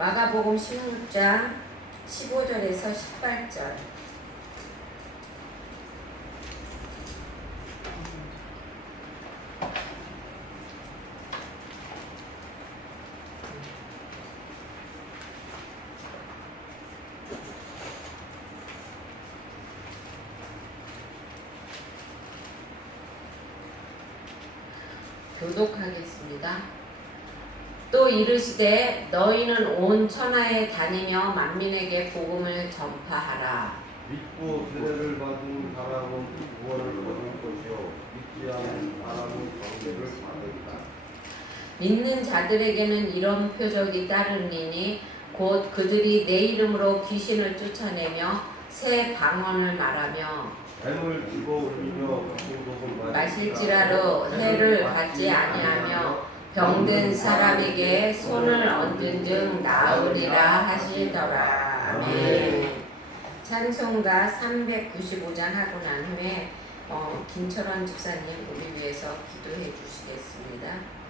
마가복음 16장 15절에서 18절. 교독하겠습니다. 또 이르시되 너희는 온 천하에 다니며 만민에게 복음을 전파하라. 믿고 세례를 받은 사람은 구원을 얻을 것이요 믿지 않은 사람은 정죄를 받으리라. 믿는 자들에게는 이런 표적이 따르니니 곧 그들이 내 이름으로 귀신을 쫓아내며 새 방언을 말하며 뱀을 집어 올리며 강도독을 마실지라도 해를 받지 아니하며 병든 사람에게 손을 얹은즉 나으리라 하시더라. 아멘. 찬송가 395장 하고 난 후에 김철원 집사님 우리 위해서 기도해 주시겠습니다.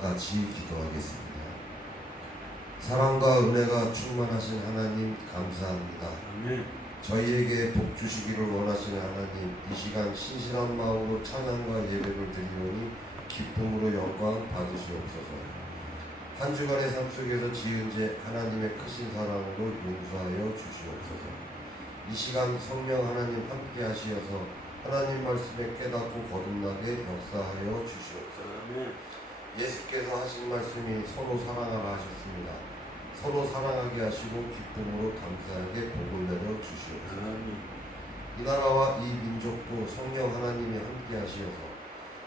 같이 기도하겠습니다. 사랑과 은혜가 충만하신 하나님 감사합니다. 아멘. 저희에게 복 주시기를 원하시는 하나님, 이 시간 신실한 마음으로 찬양과 예배를 드리오니 기쁨으로 영광 받으시옵소서. 한 주간의 삶 속에서 지은 죄 하나님의 크신 사랑으로 용서하여 주시옵소서. 이 시간 성령 하나님 함께 하시어서 하나님 말씀에 깨닫고 거듭나게 역사하여 주시옵소서. 아멘. 예수께서 하신 말씀이 서로 사랑하라 하셨습니다. 서로 사랑하게 하시고 기쁨으로 감사하게 복을 내려 주시옵소서. 이 나라와 이 민족도 성령 하나님이 함께 하시어서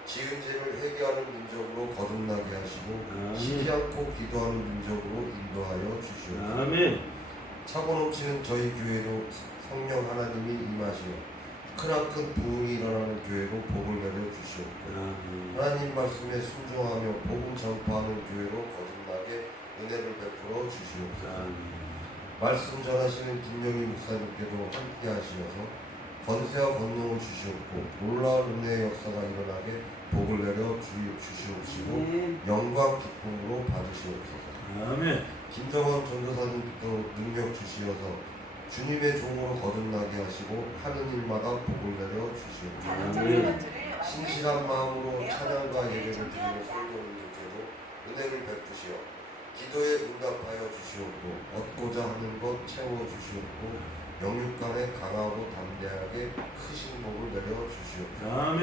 지은 죄를 회개하는 민족으로 거듭나게 하시고 아멘. 쉬지 않고 기도하는 민족으로 인도하여 주시옵소서. 아멘. 차고 넘치는 저희 교회로 성령 하나님이 임하시어 크나큰 부흥이 일어나는 교회로 복을 내려 주시옵고 아멘. 하나님 말씀에 순종하며 복음 전파하는 교회로 거듭나게 은혜를 베풀어 주시옵소서. 아멘. 말씀 전하시는 김영희 목사님께도 함께 하시어서 권세와 권능을 주시옵고 놀라운 은혜의 역사가 일어나게 복을 내려 주시옵시고 영광 기쁨으로 받으시옵소서. 아멘. 김정원 전도사님께도 능력 주시어서 주님의 종으로 거듭나게 하시고 하는 일마다 복을 내려 주시옵소서. 아멘. 신실한 마음으로 찬양과 예배를 드리는 성도님들께도 은혜를 베푸시어 기도에 응답하여 주시옵고 얻고자 하는 것 채워 주시옵고 영육간에 강하고 담대하게 크신 복을 내려 주시옵소서. 아멘.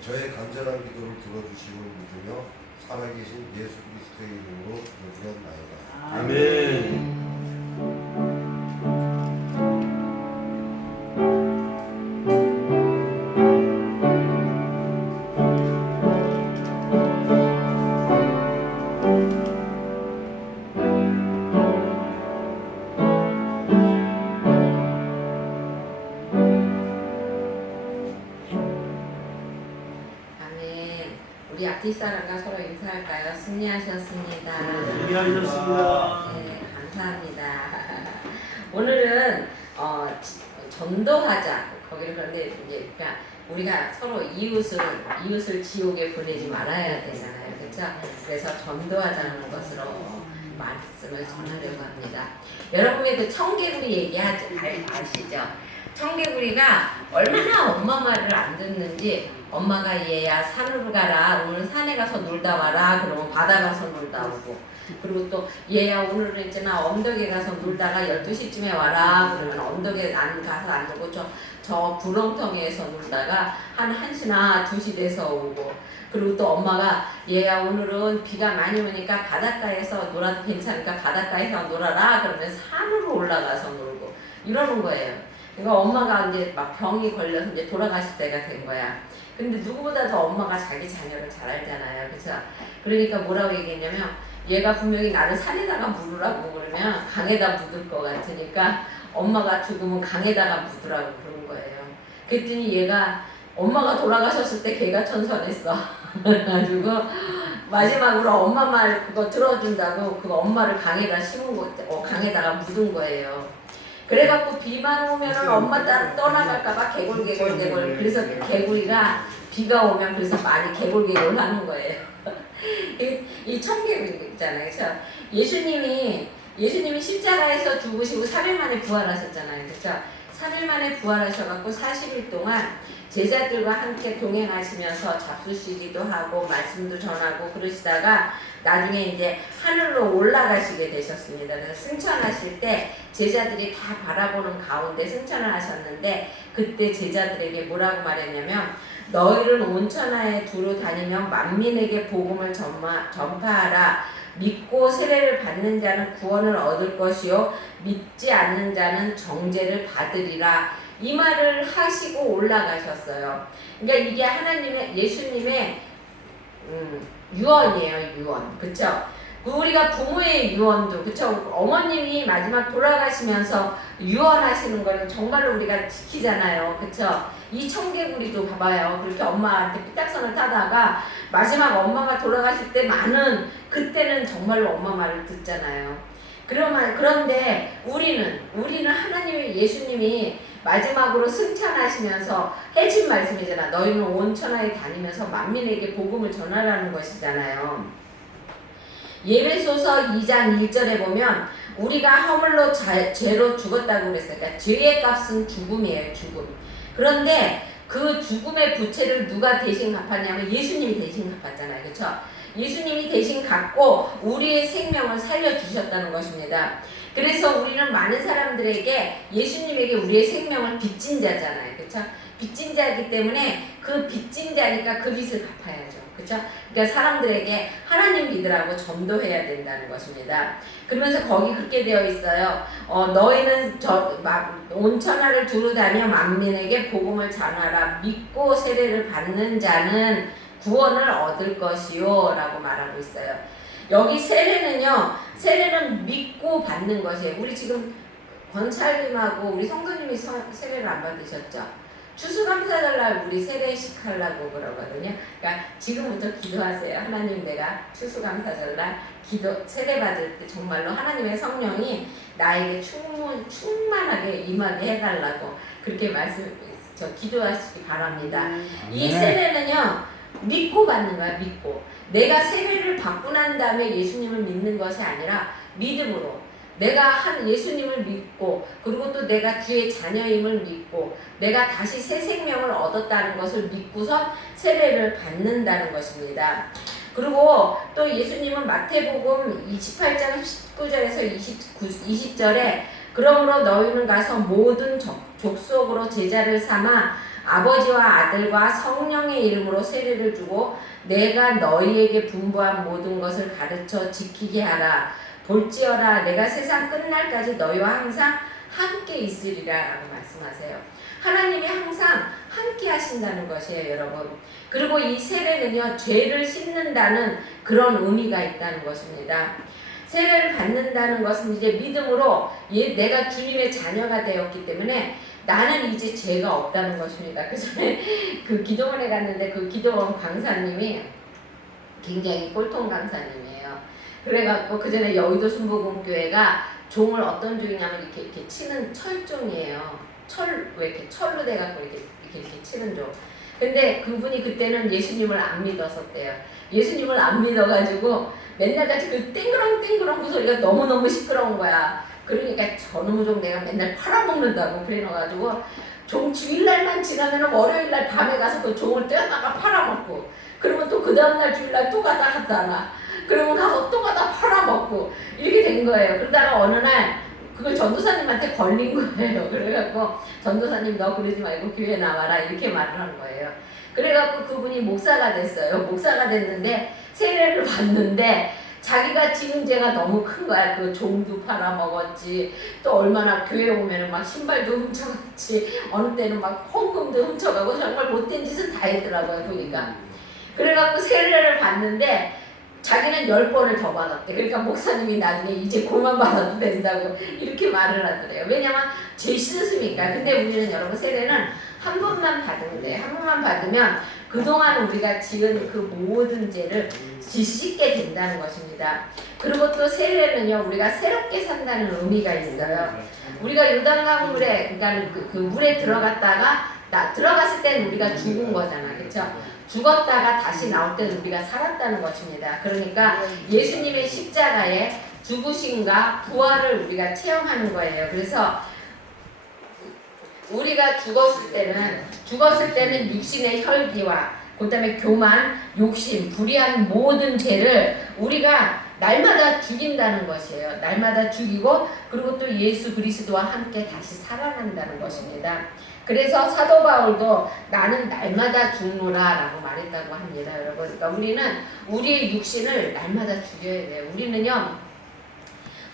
저의 간절한 기도를 들어주심을 믿으며 살아계신 예수 그리스도의 이름으로 기도드렸나이다. 아멘. 아멘. 우리 앞뒤 사람과 서로 인사할까요? 승리하셨습니다. 준비하셨습니다. 네, 감사합니다. 오늘은 전도하자. 거기를 그런데 이제 그러니까 우리가 서로 이웃을 지옥에 보내지 말아야 되잖아요. 그렇죠? 그래서 전도하자는 것으로 말씀을 전하려고 합니다. 여러분에도 청개구리 얘기 아시죠? 청개구리가 얼마나 엄마 말을 안 듣는지 엄마가 얘야 산으로 가라 오늘 산에 가서 놀다 와라 그러면 바다 가서 놀다 오고 그리고 또 얘야 오늘은 있잖아 언덕에 가서 놀다가 12시쯤에 와라 그러면 언덕에 안 가서 안 놀고 저 구렁텅이에서 놀다가 한 1시나 2시 돼서 오고 그리고 또 엄마가 얘야 오늘은 비가 많이 오니까 바닷가에서 놀아도 괜찮으니까 바닷가에서 놀아라 그러면 산으로 올라가서 놀고 이러는 거예요. 그러니까 엄마가 이제 막 병이 걸려서 이제 돌아가실 때가 된 거야. 근데 누구보다도 엄마가 자기 자녀를 잘 알잖아요. 그래서 그러니까 뭐라고 얘기했냐면 얘가 분명히 나를 산에다가 묻으라고 그러면 강에다 묻을 것 같으니까 엄마가 죽으면 강에다가 묻으라고 그런 거예요. 그랬더니 얘가 엄마가 돌아가셨을 때 걔가 천선했어. 그래가지고 마지막으로 엄마 말 그거 들어준다고 그거 엄마를 강에다 심은 거, 강에다가 묻은 거예요. 그래갖고 비만 오면은 엄마 따라 떠나갈까봐 개굴개굴 그래서 그 개구리가 비가 오면 그래서 많이 개굴개굴 하는 거예요. 이 청개구리 있잖아요. 그래서 예수님이 십자가에서 죽으시고 3일 만에 부활하셨잖아요. 그래서 3일 만에 부활하셔갖고 40일 동안 제자들과 함께 동행하시면서 잡수시기도 하고 말씀도 전하고 그러시다가 나중에 이제 하늘로 올라가시게 되셨습니다. 그래서 승천하실 때 제자들이 다 바라보는 가운데 승천을 하셨는데 그때 제자들에게 뭐라고 말했냐면 너희는 온 천하에 두루 다니며 만민에게 복음을 전파하라. 믿고 세례를 받는 자는 구원을 얻을 것이요 믿지 않는 자는 정죄를 받으리라. 이 말을 하시고 올라가셨어요. 그러니까 이게 하나님의 예수님의 유언이에요. 유언. 그쵸? 우리가 부모의 유언도 그쵸? 어머님이 마지막 돌아가시면서 유언하시는 거는 정말로 우리가 지키잖아요. 그쵸? 이 청개구리도 봐봐요. 그렇게 엄마한테 삐딱선을 타다가 마지막 엄마가 돌아가실 때 그때는 정말로 엄마 말을 듣잖아요. 그런데 우리는 하나님의 예수님이 마지막으로 승천하시면서 해준 말씀이잖아. 너희는 온 천하에 다니면서 만민에게 복음을 전하라는 것이잖아요. 예배소서 2장 1절에 보면 우리가 허물로 죄로 죽었다고 그랬어요. 그러니까 죄의 값은 죽음이에요. 죽음. 그런데 그 죽음의 부채를 누가 대신 갚았냐면 예수님이 대신 갚았잖아요. 그렇죠? 예수님이 대신 갚고 우리의 생명을 살려주셨다는 것입니다. 그래서 우리는 많은 사람들에게 예수님에게 우리의 생명을 빚진 자잖아요. 그렇죠? 빚진 자이기 때문에 그 빚진 자니까 그 빚을 갚아야죠. 그렇죠? 그러니까 사람들에게 하나님 믿으라고 전도해야 된다는 것입니다. 그러면서 거기 그렇게 되어 있어요. 너희는 온 천하를 두루 다녀 만민에게 복음을 전하라. 믿고 세례를 받는 자는 구원을 얻을 것이요 라고 말하고 있어요. 여기 세례는 믿고 받는 것이에요. 우리 지금 권찰님하고 우리 성도님이 세례를 안 받으셨죠? 추수감사절날 우리 세례식 하려고 그러거든요. 그러니까 지금부터 기도하세요. 하나님, 내가 추수감사절날 세례 받을 때 정말로 하나님의 성령이 나에게 충만하게 임하게 해달라고 그렇게 기도하시기 바랍니다. 이 세례는요, 믿고 받는 거야. 믿고. 내가 세례를 받고 난 다음에 예수님을 믿는 것이 아니라 믿음으로, 내가 예수님을 믿고, 그리고 또 내가 주의 자녀임을 믿고, 내가 다시 새 생명을 얻었다는 것을 믿고서 세례를 받는다는 것입니다. 그리고 또 예수님은 마태복음 28장 19절에서 20절에 그러므로 너희는 가서 모든 족속으로 제자를 삼아 아버지와 아들과 성령의 이름으로 세례를 주고 내가 너희에게 분부한 모든 것을 가르쳐 지키게 하라. 볼지어라 내가 세상 끝날까지 너희와 항상 함께 있으리라 라고 말씀하세요. 하나님이 항상 함께 하신다는 것이에요, 여러분. 그리고 이 세례는요, 죄를 씻는다는 그런 의미가 있다는 것입니다. 세례를 받는다는 것은 이제 믿음으로 내가 주님의 자녀가 되었기 때문에 나는 이제 죄가 없다는 것입니다. 그 전에 그 기도원에 갔는데 그 기도원 강사님이 굉장히 꼴통 강사님이에요. 그래갖고 그 전에 여의도 순복음교회가 종을 어떤 종이냐면 이렇게 치는 철종이에요. 왜 이렇게 철로 돼갖고 이렇게 치는 종. 근데 그분이 그때는 예수님을 안 믿었었대요. 예수님을 안 믿어가지고 맨날 같이 그 땡그렁땡그렁 그 소리가 너무너무 시끄러운 거야. 그러니까 저놈의 종 내가 맨날 팔아먹는다고 그래놔가지고 종 주일날만 지나면 월요일날 밤에 가서 그 종을 떼어다가 팔아먹고, 그러면 또 그 다음날 주일날 또 갔다 놔. 그러면 가서 또 가다 팔아먹고 이렇게 된 거예요. 그러다가 어느 날 그걸 전도사님한테 걸린 거예요. 그래갖고 전도사님 너 그러지 말고 교회 나와라 이렇게 말을 한 거예요. 그래갖고 그분이 목사가 됐어요. 목사가 됐는데 세례를 받는데 자기가 지은 죄가 너무 큰 거야. 그 종도 팔아먹었지, 또 얼마나 교회 오면은 막 신발도 훔쳐갔지, 어느 때는 막 헌금도 훔쳐가고 정말 못된 짓은 다 했더라고요, 보니까. 그래갖고 세례를 받는데 자기는 10번을 더 받았대. 그러니까 목사님이 나중에 이제 그만 받아도 된다고 이렇게 말을 하더래요. 왜냐면 죄 씻었으니까. 근데 우리는 여러분 세례는 한 번만 받으면 돼요. 한 번만 받으면 그동안 우리가 지은 그 모든 죄를 씻게 된다는 것입니다. 그리고 또 세례는요, 우리가 새롭게 산다는 의미가 있어요. 우리가 요단강물에, 그러니까 그 물에 들어갔을 때는 우리가 죽은 거잖아. 그렇죠? 죽었다가 다시 나올 때는 우리가 살았다는 것입니다. 그러니까 예수님의 십자가의 죽으심과 부활을 우리가 체험하는 거예요. 그래서 우리가 죽었을 때는 육신의 혈기와 그다음에 교만, 욕심, 불의한 모든 죄를 우리가 날마다 죽인다는 것이에요. 날마다 죽이고, 그리고 또 예수 그리스도와 함께 다시 살아난다는 것입니다. 그래서 사도 바울도 나는 날마다 죽노라 라고 말했다고 합니다, 여러분. 그러니까 우리는 우리의 육신을 날마다 죽여야 돼요. 우리는요,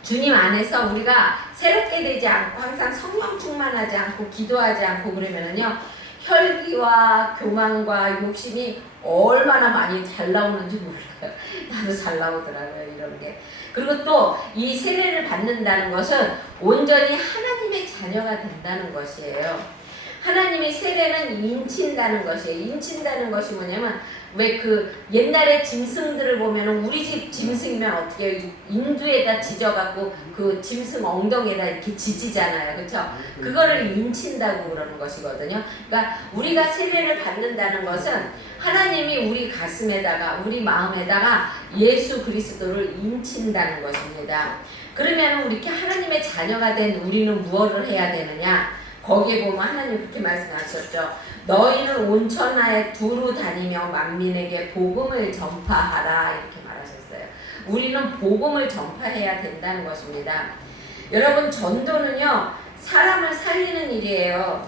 주님 안에서 우리가 새롭게 되지 않고 항상 성령 충만하지 않고 기도하지 않고 그러면은요, 혈기와 교만과 욕심이 얼마나 많이 잘 나오는지 몰라요. 나도 잘 나오더라고요, 이런 게. 그리고 또 이 세례를 받는다는 것은 온전히 하나님의 자녀가 된다는 것이에요. 하나님의 세례는 인친다는 것이에요. 인친다는 것이 뭐냐면, 왜 그 옛날에 짐승들을 보면은 우리 집 짐승이면 어떻게 인두에다 지져갖고 그 짐승 엉덩이에다 이렇게 지지잖아요. 그렇죠? 그거를 인친다고 그러는 것이거든요. 그러니까 우리가 세례를 받는다는 것은 하나님이 우리 가슴에다가, 우리 마음에다가 예수 그리스도를 인친다는 것입니다. 그러면 이렇게 하나님의 자녀가 된 우리는 무엇을 해야 되느냐? 거기에 보면 하나님 그렇게 말씀하셨죠. 너희는 온 천하에 두루 다니며 만민에게 복음을 전파하라 이렇게 말하셨어요. 우리는 복음을 전파해야 된다는 것입니다. 여러분, 전도는요, 사람을 살리는 일이에요.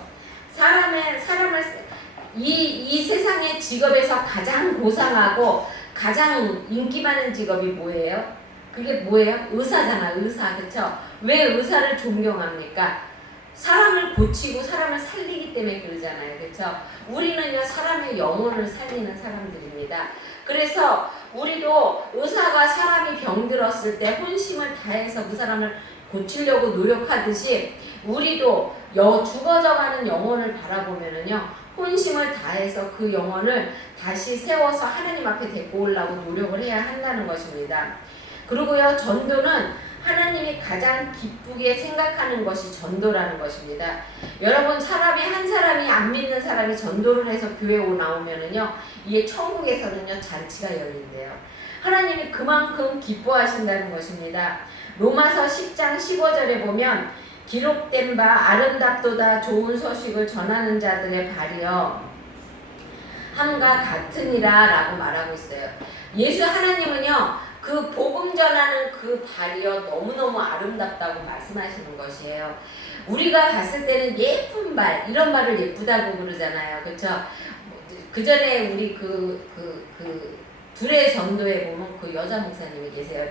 이 세상의 직업에서 가장 고상하고 가장 인기 많은 직업이 뭐예요? 그게 뭐예요? 의사잖아, 의사. 그렇죠? 왜 의사를 존경합니까? 사람을 고치고 사람을 살리기 때문에 그러잖아요. 그렇죠? 우리는요 사람의 영혼을 살리는 사람들입니다. 그래서 우리도 의사가 사람이 병들었을 때 혼심을 다해서 그 사람을 고치려고 노력하듯이 우리도 죽어져가는 영혼을 바라보면은요 혼심을 다해서 그 영혼을 다시 세워서 하나님 앞에 데리고 오려고 노력을 해야 한다는 것입니다. 그리고요 전도는 하나님이 가장 기쁘게 생각하는 것이 전도라는 것입니다. 여러분 한 사람이 안 믿는 사람이 전도를 해서 교회에 나오면은요 이게 천국에서는요 잔치가 열린대요. 하나님이 그만큼 기뻐하신다는 것입니다. 로마서 10장 15절에 보면 기록된 바 아름답도다 좋은 소식을 전하는 자들의 발이여 함과 같으니라 라고 말하고 있어요. 예수 하나님은요 그 복음 전하는 그 발이요 너무너무 아름답다고 말씀하시는 것이에요. 우리가 봤을 때는 예쁜 발, 이런 발을 예쁘다고 그러잖아요. 그렇죠? 그 전에 우리 둘의 전도에 보면 그 여자 목사님이 계세요.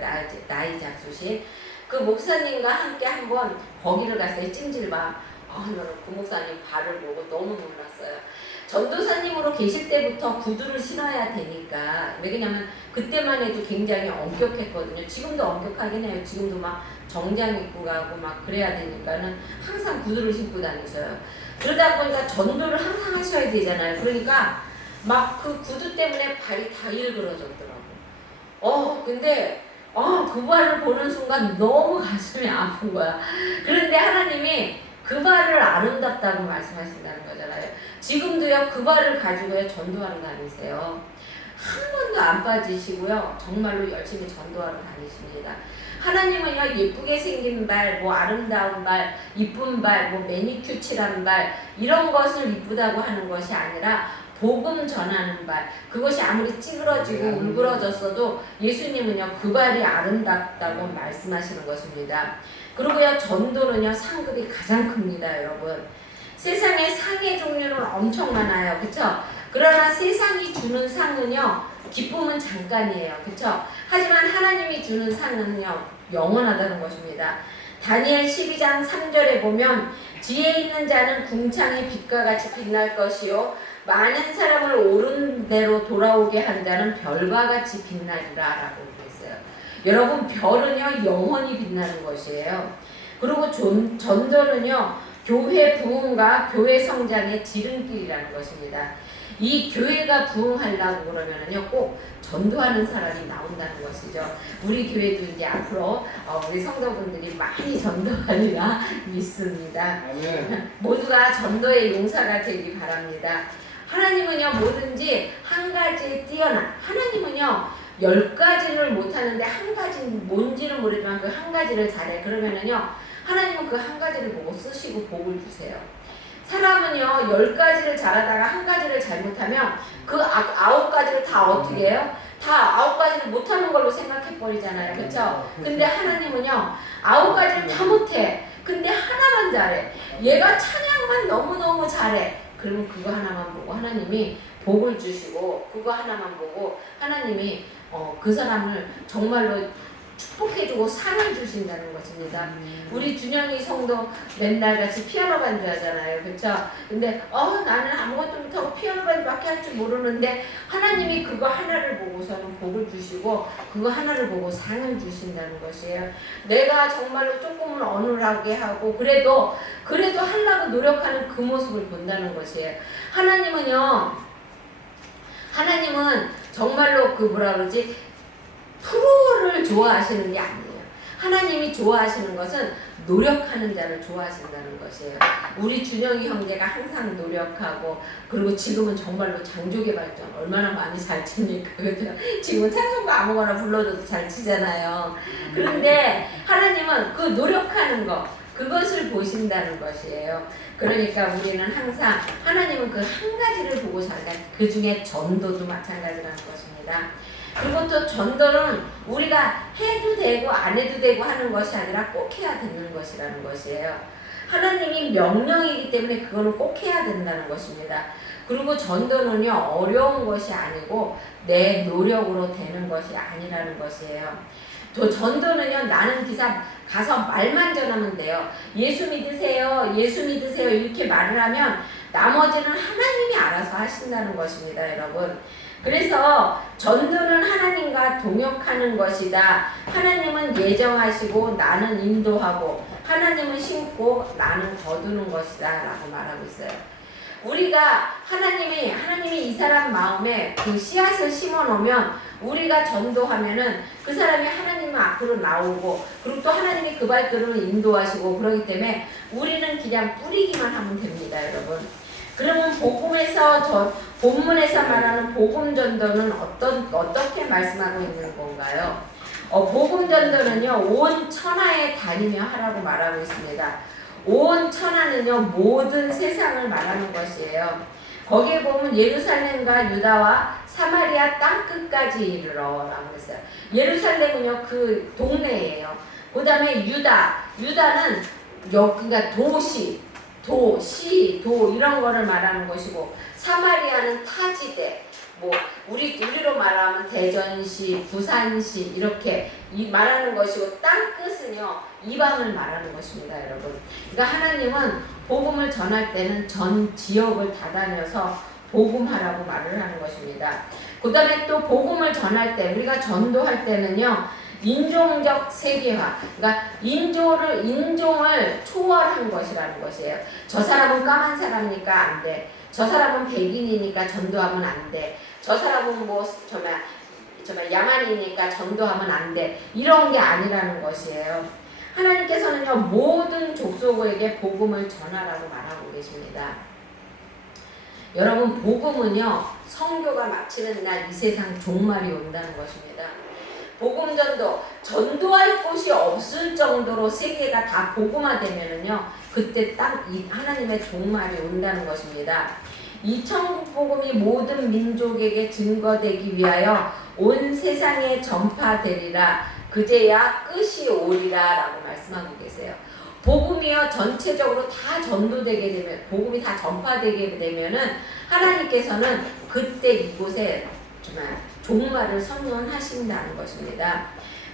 나이 작수신. 그 목사님과 함께 한번 거기를 갔어요. 찜질방. 저는 그 목사님 발을 보고 너무 놀랐어요. 전도사님으로 계실 때부터 구두를 신어야 되니까. 왜냐면 그때만 해도 굉장히 엄격했거든요. 지금도 엄격하긴 해요. 지금도 막 정장 입고 가고 막 그래야 되니까는 항상 구두를 신고 다니셔요. 그러다 보니까 전도를 항상 하셔야 되잖아요. 그러니까 막 그 구두 때문에 발이 다 일그러졌더라고. 근데 그 발을 보는 순간 너무 가슴이 아픈 거야. 그런데 하나님이 그 발을 아름답다고 말씀하신다는 거잖아요. 지금도요 그 발을 가지고요 전도하러 다니세요. 한 번도 안 빠지시고요 정말로 열심히 전도하러 다니십니다. 하나님은요 예쁘게 생긴 발, 뭐 아름다운 발, 이쁜 발, 뭐 매니큐 칠한 발 이런 것을 이쁘다고 하는 것이 아니라 복음 전하는 발, 그것이 아무리 찌그러지고 울그러졌어도 예수님은요 그 발이 아름답다고 말씀하시는 것입니다. 그리고요 전도는요 상급이 가장 큽니다. 여러분 세상에 상의 종류는 엄청 많아요. 그쵸? 그러나 세상이 주는 상은요 기쁨은 잠깐이에요. 그쵸? 하지만 하나님이 주는 상은요 영원하다는 것입니다. 다니엘 12장 3절에 보면 지혜 있는 자는 궁창의 빛과 같이 빛날 것이요 많은 사람을 옳은 대로 돌아오게 한다는 별과 같이 빛나리라 라고 그랬어요. 여러분 별은요 영원히 빛나는 것이에요. 그리고 전도는요 교회 부흥과 교회 성장의 지름길이라는 것입니다. 이 교회가 부흥하려고 그러면은요 꼭 전도하는 사람이 나온다는 것이죠. 우리 교회도 이제 앞으로 우리 성도분들이 많이 전도하리라 믿습니다. 모두가 전도의 용사가 되기 바랍니다. 하나님은요 뭐든지 한 가지에 뛰어난, 하나님은요 10가지를 못하는데 한 가지는 뭔지는 모르지만 그 한 가지를 잘해. 그러면은요 하나님은 그 한 가지를 보고 쓰시고 복을 주세요. 사람은요 10가지를 잘하다가 한 가지를 잘못하면 그 9가지를 다 어떻게 해요? 다 9가지를 못하는 걸로 생각해버리잖아요. 그쵸? 근데 하나님은요 9가지를 다 못해. 근데 하나만 잘해. 얘가 찬양만 너무너무 잘해. 그러면 그거 하나만 보고 하나님이 복을 주시고 그거 하나만 보고 하나님이 그 사람을 정말로 축복해주고 상을 주신다는 것입니다. 우리 준영이 성도 맨날 같이 피아노 반주하잖아요. 그렇죠? 근데 나는 아무것도 못하고 피아노 반주밖에 할 줄 모르는데 하나님이 그거 하나를 보고서는 복을 주시고 그거 하나를 보고 상을 주신다는 것이에요. 내가 정말로 조금은 어눌하게 하고 그래도 하려고 노력하는 그 모습을 본다는 것이에요. 하나님은 정말로 그 뭐라 그러지? 프로를 좋아하시는 게 아니에요. 하나님이 좋아하시는 것은 노력하는 자를 좋아하신다는 것이에요. 우리 준영이 형제가 항상 노력하고 그리고 지금은 정말로 장족의 발전 얼마나 많이 잘 칩니까? 그죠? 지금은 찬송가 아무거나 불러도 잘 치잖아요. 그런데 하나님은 그 노력하는 것 그것을 보신다는 것이에요. 그러니까 우리는 항상 하나님은 그 한 가지를 보고 살다. 그 중에 전도도 마찬가지라는 것입니다. 그리고 또 전도는 우리가 해도 되고 안 해도 되고 하는 것이 아니라 꼭 해야 되는 것이라는 것이에요. 하나님이 명령이기 때문에 그거는 꼭 해야 된다는 것입니다. 그리고 전도는요 어려운 것이 아니고 내 노력으로 되는 것이 아니라는 것이에요. 또 전도는요 나는 기사 가서 말만 전하면 돼요. 예수 믿으세요. 예수 믿으세요. 이렇게 말을 하면 나머지는 하나님이 알아서 하신다는 것입니다, 여러분. 그래서 전도는 하나님과 동역하는 것이다. 하나님은 예정하시고 나는 인도하고, 하나님은 심고 나는 거두는 것이다 라고 말하고 있어요. 우리가 하나님이 이 사람 마음에 그 씨앗을 심어 놓으면, 우리가 전도하면은 그 사람이 하나님 앞으로 나오고, 그리고 또 하나님이 그 발걸음을 인도하시고, 그러기 때문에 우리는 그냥 뿌리기만 하면 됩니다, 여러분. 그러면 본문에서 말하는 복음 전도는 어떻게 말씀하고 있는 건가요? 복음 전도는요, 온 천하에 다니며 하라고 말하고 있습니다. 온 천하는요, 모든 세상을 말하는 것이에요. 거기에 보면 예루살렘과 유다와 사마리아 땅끝까지 이르러라고 했어요. 예루살렘은요, 그 동네예요. 그 다음에 유다는 그러니까 도시 이런 거를 말하는 것이고, 사마리아는 타지대, 우리로 말하면 대전시, 부산시 이렇게 말하는 것이고, 땅끝은요 이방을 말하는 것입니다, 여러분. 그러니까 하나님은 복음을 전할 때는 전 지역을 다 다녀서 복음하라고 말을 하는 것입니다. 그 다음에 또 복음을 전할 때, 우리가 전도할 때는요, 인종적 세계화, 그러니까 인종을 초월한 것이라는 것이에요. 저 사람은 까만 사람이니까 안 돼. 저 사람은 백인이니까 전도하면 안 돼. 저 사람은 정말 야만이니까 전도하면 안 돼. 이런 게 아니라는 것이에요. 하나님께서는요, 모든 족속에게 복음을 전하라고 말하고 계십니다. 여러분, 복음은요, 성교가 마치는 날 이 세상 종말이 온다는 것입니다. 복음 전도할 곳이 없을 정도로 세계가 다 복음화되면은요, 그때 딱 이 하나님의 종말이 온다는 것입니다. 이 천국 복음이 모든 민족에게 증거되기 위하여 온 세상에 전파되리라. 그제야 끝이 오리라 라고 말씀하고 계세요. 복음이요, 전체적으로 다 전도되게 되면, 복음이 다 전파되게 되면은 하나님께서는 그때 이곳에 정말 종말을 선언하신다는 것입니다.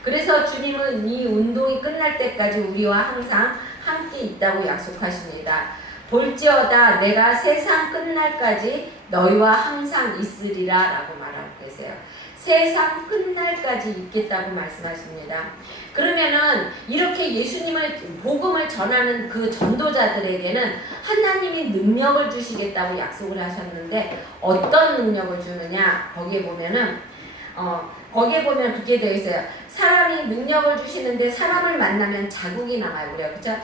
그래서 주님은 이 운동이 끝날 때까지 우리와 항상 함께 있다고 약속하십니다. 볼지어다 내가 세상 끝날까지 너희와 항상 있으리라 라고 말하고 계세요. 세상 끝날까지 있겠다고 말씀하십니다. 그러면은 이렇게 예수님을 복음을 전하는 그 전도자들에게는 하나님이 능력을 주시겠다고 약속을 하셨는데, 어떤 능력을 주느냐, 거기에 보면 그렇게 되어 있어요. 사람이 능력을 주시는데 사람을 만나면 자국이 남아요. 그래요. 그렇죠?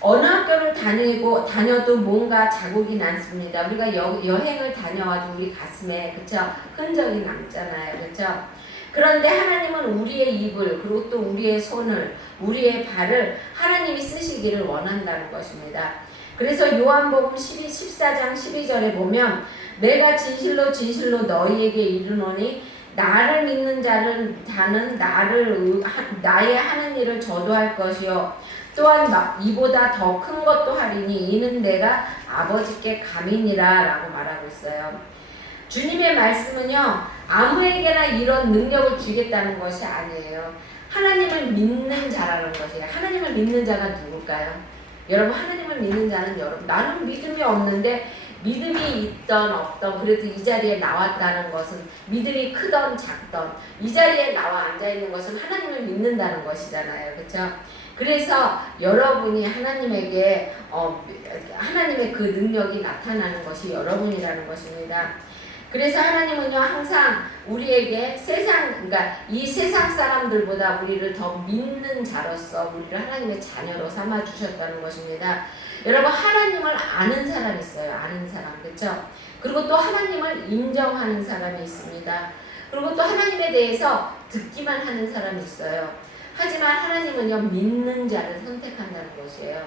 어느 학교를 다녀도 뭔가 자국이 남습니다. 우리가 여행을 다녀와도 우리 가슴에, 그렇죠? 흔적이 남잖아요. 그렇죠? 그런데 하나님은 우리의 입을, 그리고 또 우리의 손을, 우리의 발을 하나님이 쓰시기를 원한다는 것입니다. 그래서 요한복음 14장 12절에 보면, 내가 진실로 너희에게 이르노니 나를 믿는 자는 나의 하는 일을 저도 할 것이요 또한 이보다 더 큰 것도 하리니 이는 내가 아버지께 감이니라 라고 말하고 있어요. 주님의 말씀은요, 아무에게나 이런 능력을 주겠다는 것이 아니에요. 하나님을 믿는 자라는 것이에요. 하나님을 믿는 자가 누굴까요? 여러분, 하나님을 믿는 자는, 여러분, 나는 믿음이 없는데 믿음이 있던 없던 그래도 이 자리에 나왔다는 것은, 믿음이 크던 작던 이 자리에 나와 앉아있는 것은 하나님을 믿는다는 것이잖아요. 그렇죠? 그래서 여러분이 하나님에게 하나님의 그 능력이 나타나는 것이 여러분이라는 것입니다. 그래서 하나님은요, 항상 우리에게 그러니까 이 세상 사람들보다 우리를 더 믿는 자로서 우리를 하나님의 자녀로 삼아 주셨다는 것입니다. 여러분, 하나님을 아는 사람이 있어요. 아는 사람, 그렇죠? 그리고 또 하나님을 인정하는 사람이 있습니다. 그리고 또 하나님에 대해서 듣기만 하는 사람이 있어요. 하지만 하나님은요, 믿는 자를 선택한다는 것이에요.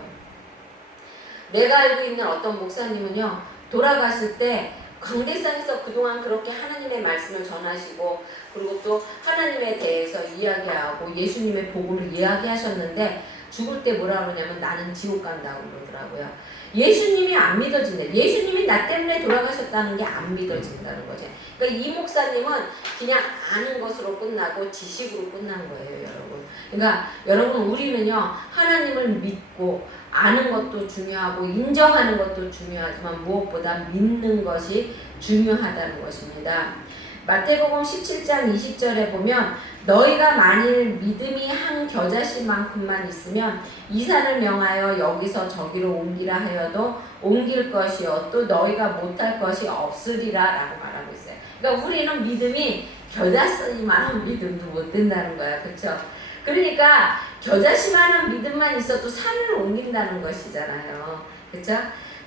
내가 알고 있는 어떤 목사님은요, 돌아갔을 때 강대상에서 그동안 그렇게 하나님의 말씀을 전하시고, 그리고 또 하나님에 대해서 이야기하고 예수님의 복음을 이야기하셨는데, 죽을 때 뭐라 그러냐면 나는 지옥 간다고 그러더라고요. 예수님이 안 믿어진대. 예수님이 나 때문에 돌아가셨다는 게 안 믿어진다는 거죠. 그러니까 이 목사님은 그냥 아는 것으로 끝나고 지식으로 끝난 거예요, 여러분. 그러니까 여러분 우리는요 하나님을 믿고 아는 것도 중요하고 인정하는 것도 중요하지만 무엇보다 믿는 것이 중요하다는 것입니다. 마태복음 17장 20절에 보면 너희가 만일 믿음이 한 겨자씨만큼만 있으면 이 산을 명하여 여기서 저기로 옮기라 하여도 옮길 것이요 또 너희가 못할 것이 없으리라 라고 말하고 있어요. 그러니까 우리는 믿음이 겨자씨만한 믿음도 못 된다는 거야. 그렇죠? 그러니까 겨자씨만한 믿음만 있어도 산을 옮긴다는 것이잖아요. 그렇죠?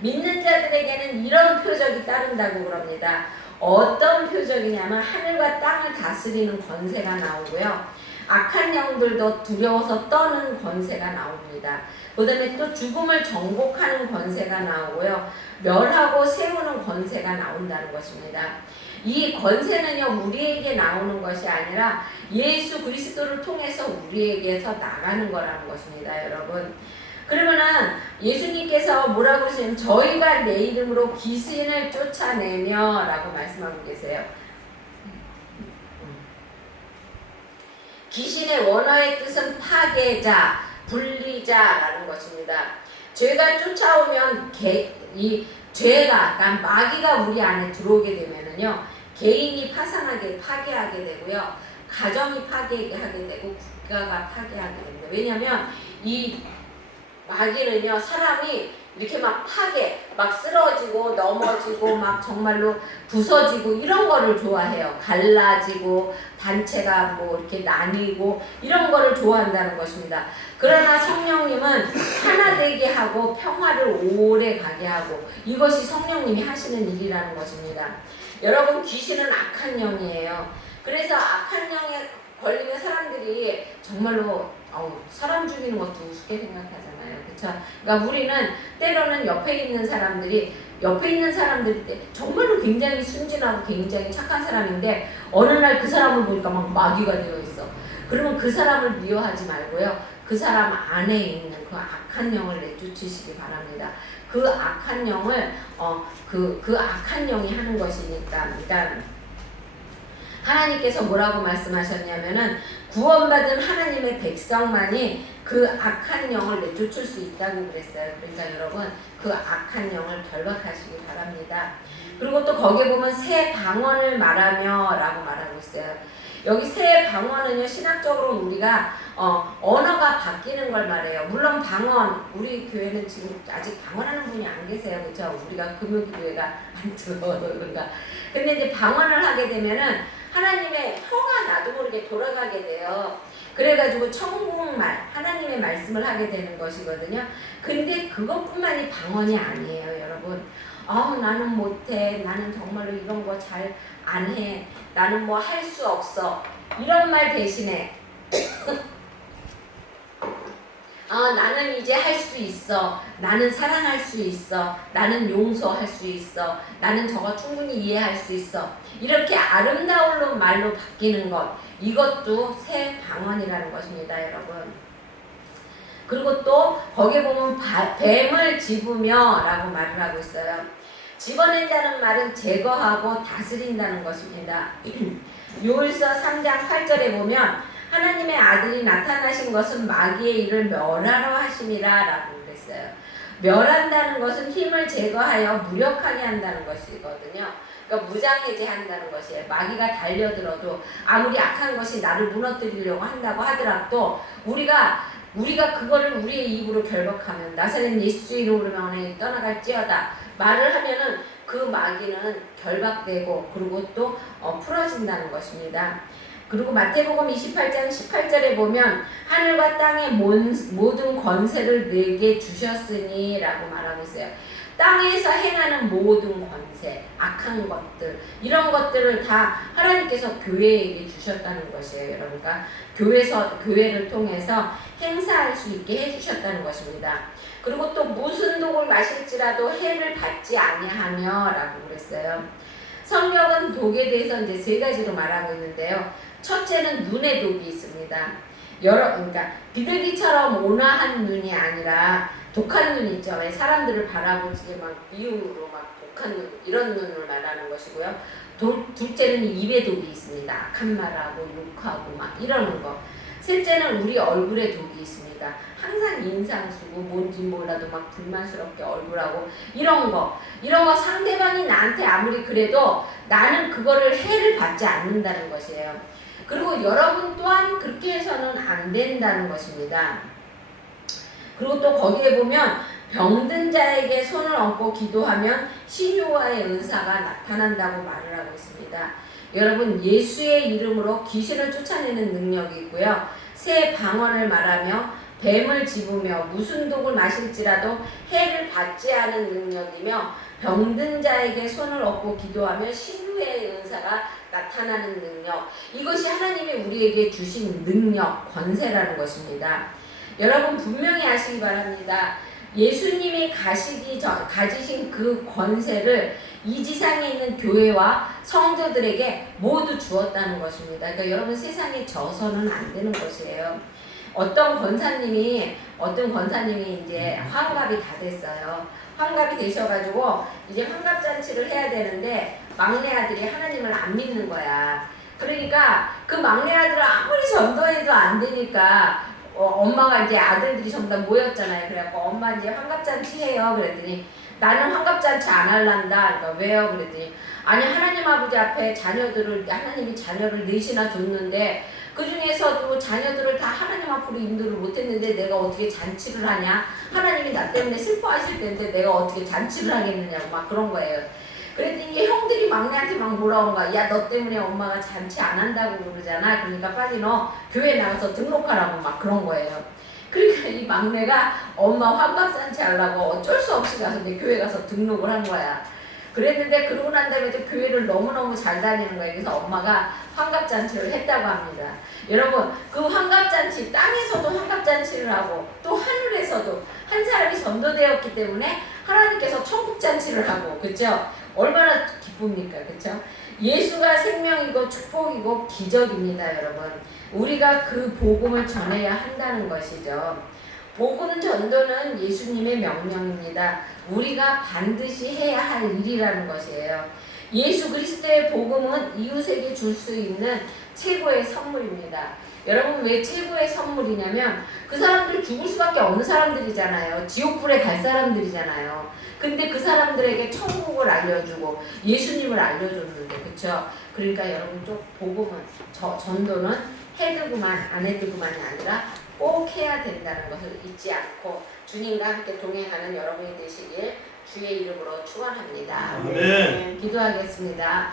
믿는 자들에게는 이런 표적이 따른다고 그럽니다. 어떤 표적이냐면 하늘과 땅을 다스리는 권세가 나오고요. 악한 영들도 두려워서 떠는 권세가 나옵니다. 그 다음에 또 죽음을 정복하는 권세가 나오고요. 멸하고 세우는 권세가 나온다는 것입니다. 이 권세는요 우리에게 나오는 것이 아니라 예수 그리스도를 통해서 우리에게서 나가는 거라는 것입니다, 여러분. 그러면은 예수님께서 뭐라고 하시냐면 저희가 내 이름으로 귀신을 쫓아내며 라고 말씀하고 계세요. 귀신의 원어의 뜻은 파괴자, 분리자라는 것입니다. 죄가 쫓아오면 이 죄가, 그러니까 마귀가 우리 안에 들어오게 되면은요 개인이 파괴하게 되고요, 가정이 파괴하게 되고 국가가 파괴하게 됩니다. 왜냐하면 이 마귀는요 사람이 이렇게 막 막 쓰러지고 넘어지고 막 정말로 부서지고 이런 거를 좋아해요. 갈라지고 단체가 뭐 이렇게 나뉘고 이런 거를 좋아한다는 것입니다. 그러나 성령님은 하나 되게 하고 평화를 오래 가게 하고 이것이 성령님이 하시는 일이라는 것입니다. 여러분 귀신은 악한 영이에요. 그래서 악한 영에 걸리는 사람들이 정말로 사람 죽이는 것도 우습게 생각하잖아요. 그렇죠? 그러니까 우리는 때로는 옆에 있는 사람들이 정말로 굉장히 순진하고 굉장히 착한 사람인데 어느 날 그 사람을 보니까 막 마귀가 되어 있어. 그러면 그 사람을 미워하지 말고요. 그 사람 안에 있는 그 악한 영을 내쫓으시기 바랍니다. 그 악한 영을 그 악한 영이 하는 것이니까. 그러니까 하나님께서 뭐라고 말씀하셨냐면은 구원받은 하나님의 백성만이 그 악한 영을 내쫓을 수 있다고 그랬어요. 그러니까 여러분 그 악한 영을 결박하시기 바랍니다. 그리고 또 거기에 보면 새 방언을 말하며 라고 말하고 있어요. 여기 새 방언은요 신학적으로 우리가 언어가 바뀌는 걸 말해요. 물론 방언 우리 교회는 지금 아직 방언하는 분이 안 계세요. 그렇죠? 우리가 금요교회가 안 들어서 그런가. 근데 이제 방언을 하게 되면은 하나님의 혀가 나도 모르게 돌아가게 돼요. 그래가지고 천국말 하나님의 말씀을 하게 되는 것이거든요. 근데 그것뿐만이 방언이 아니에요, 여러분. 나는 못해. 나는 정말로 이런 거 잘 안 해. 나는 뭐 할 수 없어. 이런 말 대신에 나는 이제 할 수 있어. 나는 사랑할 수 있어. 나는 용서할 수 있어. 나는 저거 충분히 이해할 수 있어. 이렇게 아름다운 말로 바뀌는 것. 이것도 새 방언이라는 것입니다, 여러분. 그리고 또 거기에 보면 뱀을 집으며 라고 말을 하고 있어요. 집어낸다는 말은 제거하고 다스린다는 것입니다. 요일서 3장 8절에 보면 하나님의 아들이 나타나신 것은 마귀의 일을 멸하러 하심이라 라고 그랬어요. 멸한다는 것은 힘을 제거하여 무력하게 한다는 것이거든요. 그러니까 무장해제한다는 것이에요. 마귀가 달려들어도 아무리 악한 것이 나를 무너뜨리려고 한다고 하더라도 우리가 그거를 우리의 입으로 결박하면 나사렛 예수 이름으로 명하노니 떠나갈지어다 말을 하면은 그 마귀는 결박되고 그리고 또 풀어진다는 것입니다. 그리고 마태복음 28장 18절에 보면 하늘과 땅의 모든 권세를 내게 주셨으니 라고 말하고 있어요. 땅에서 행하는 모든 권세, 악한 것들 이런 것들을 다 하나님께서 교회에게 주셨다는 것이에요. 여러분. 그러니까 교회를 통해서 행사할 수 있게 해주셨다는 것입니다. 그리고 또 무슨 독을 마실지라도 해를 받지 아니하며 라고 그랬어요. 성경은 독에 대해서 이제 세 가지로 말하고 있는데요. 첫째는 눈의 독이 있습니다. 그러니까 비둘기처럼 온화한 눈이 아니라 독한 눈 있죠. 사람들을 바라보지 막 미움으로 막 독한 눈 이런 눈을 말하는 것이고요. 둘째는 입에 독이 있습니다. 악한 말하고 욕하고 막 이러는 거. 셋째는 우리 얼굴에 독이 있습니다. 항상 인상 쓰고 뭔지 몰라도 막 불만스럽게 얼굴하고 이런 거 상대방이 나한테 아무리 그래도 나는 그거를 해를 받지 않는다는 것이에요. 그리고 여러분 또한 그렇게 해서는 안 된다는 것입니다. 그리고 또 거기에 보면 병든 자에게 손을 얹고 기도하면 신유와의 은사가 나타난다고 말을 하고 있습니다. 여러분 예수의 이름으로 귀신을 쫓아내는 능력이 있고요. 새 방언을 말하며 뱀을 집으며 무슨 독을 마실지라도 해를 받지 않은 능력이며 병든 자에게 손을 얹고 기도하며 신유의 은사가 나타나는 능력. 이것이 하나님이 우리에게 주신 능력, 권세라는 것입니다. 여러분 분명히 아시기 바랍니다. 예수님이 가지신 그 권세를 이 지상에 있는 교회와 성도들에게 모두 주었다는 것입니다. 그러니까 여러분 세상에 져서는 안 되는 것이에요. 어떤 권사님이 이제 환갑이 다 됐어요. 환갑이 되셔가지고 이제 환갑잔치를 해야 되는데 막내 아들이 하나님을 안 믿는 거야. 그러니까 그 막내 아들을 아무리 전도해도 안 되니까 엄마가 이제 아들들이 전부 다 모였잖아요. 그래갖고 엄마 이제 환갑잔치 해요. 그랬더니 나는 환갑잔치 안 할란다. 그러니까 왜요? 그랬더니 아니 하나님 아버지 앞에 하나님이 자녀를 넷이나 줬는데 그 중에서도 자녀들을 다 하나님 앞으로 인도를 못했는데 내가 어떻게 잔치를 하냐? 하나님이 나 때문에 슬퍼하실 텐데 내가 어떻게 잔치를 하겠느냐고 막 그런 거예요. 그랬더니 형들이 막내한테 막 뭐라 온 거야. 야, 너 때문에 엄마가 잔치 안 한다고 그러잖아. 그러니까 빨리 너 교회 나가서 등록하라고 막 그런 거예요. 그러니까 이 막내가 엄마 환갑잔치 하려고 어쩔 수 없이 가서 이제 교회 가서 등록을 한 거야. 그랬는데 그러고 난 다음에 또 교회를 너무너무 잘 다니는 거예요. 그래서 엄마가 환갑잔치를 했다고 합니다. 여러분 그 환갑잔치 땅에서도 환갑잔치를 하고 또 하늘에서도 한 사람이 전도되었기 때문에 하나님께서 천국잔치를 하고 그렇죠? 얼마나 기쁩니까? 그렇죠? 예수가 생명이고 축복이고 기적입니다. 여러분 우리가 그 복음을 전해야 한다는 것이죠. 복음 전도는 예수님의 명령입니다. 우리가 반드시 해야 할 일이라는 것이에요. 예수 그리스도의 복음은 이웃에게 줄 수 있는 최고의 선물입니다. 여러분 왜 최고의 선물이냐면 그 사람들 죽을 수밖에 없는 사람들이잖아요. 지옥불에 갈 사람들이잖아요. 근데 그 사람들에게 천국을 알려주고 예수님을 알려줬는데 그쵸? 그러니까 여러분 좀 복음은 전도는 해들고만 안 해들고만이 아니라 꼭 해야 된다는 것을 잊지 않고 주님과 함께 동행하는 여러분이 되시길 주의 이름으로 축원합니다. 네. 기도하겠습니다.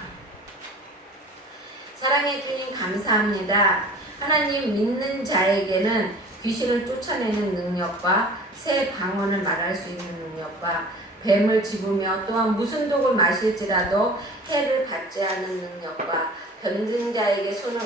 사랑의 주님 감사합니다. 하나님 믿는 자에게는 귀신을 쫓아내는 능력과 새 방언을 말할 수 있는 능력과 뱀을 집으며 또한 무슨 독을 마실지라도 해를 받지 않은 능력과 병든 자에게 손을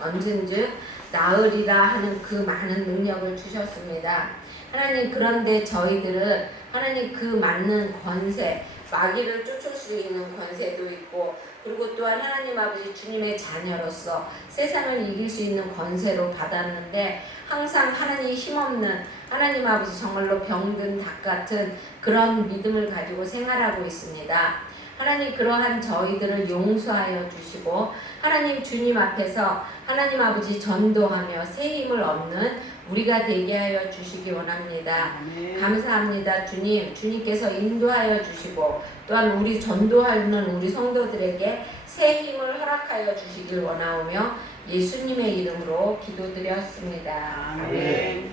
얹은즉 나으리라 하는 그 많은 능력을 주셨습니다. 하나님 그런데 저희들은 하나님 그 맞는 권세 마귀를 쫓을 수 있는 권세도 있고 그리고 또한 하나님 아버지 주님의 자녀로서 세상을 이길 수 있는 권세로 받았는데 항상 하나님 힘없는 하나님 아버지 정말로 병든 닭 같은 그런 믿음을 가지고 생활하고 있습니다. 하나님 그러한 저희들을 용서하여 주시고 하나님 주님 앞에서 하나님 아버지 전도하며 새 힘을 얻는 우리가 되게 하여 주시기 원합니다. 감사합니다. 주님께서 인도하여 주시고 또한 우리 전도하는 우리 성도들에게 새 힘을 허락하여 주시길 원하오며 예수님의 이름으로 기도드렸습니다. 아멘.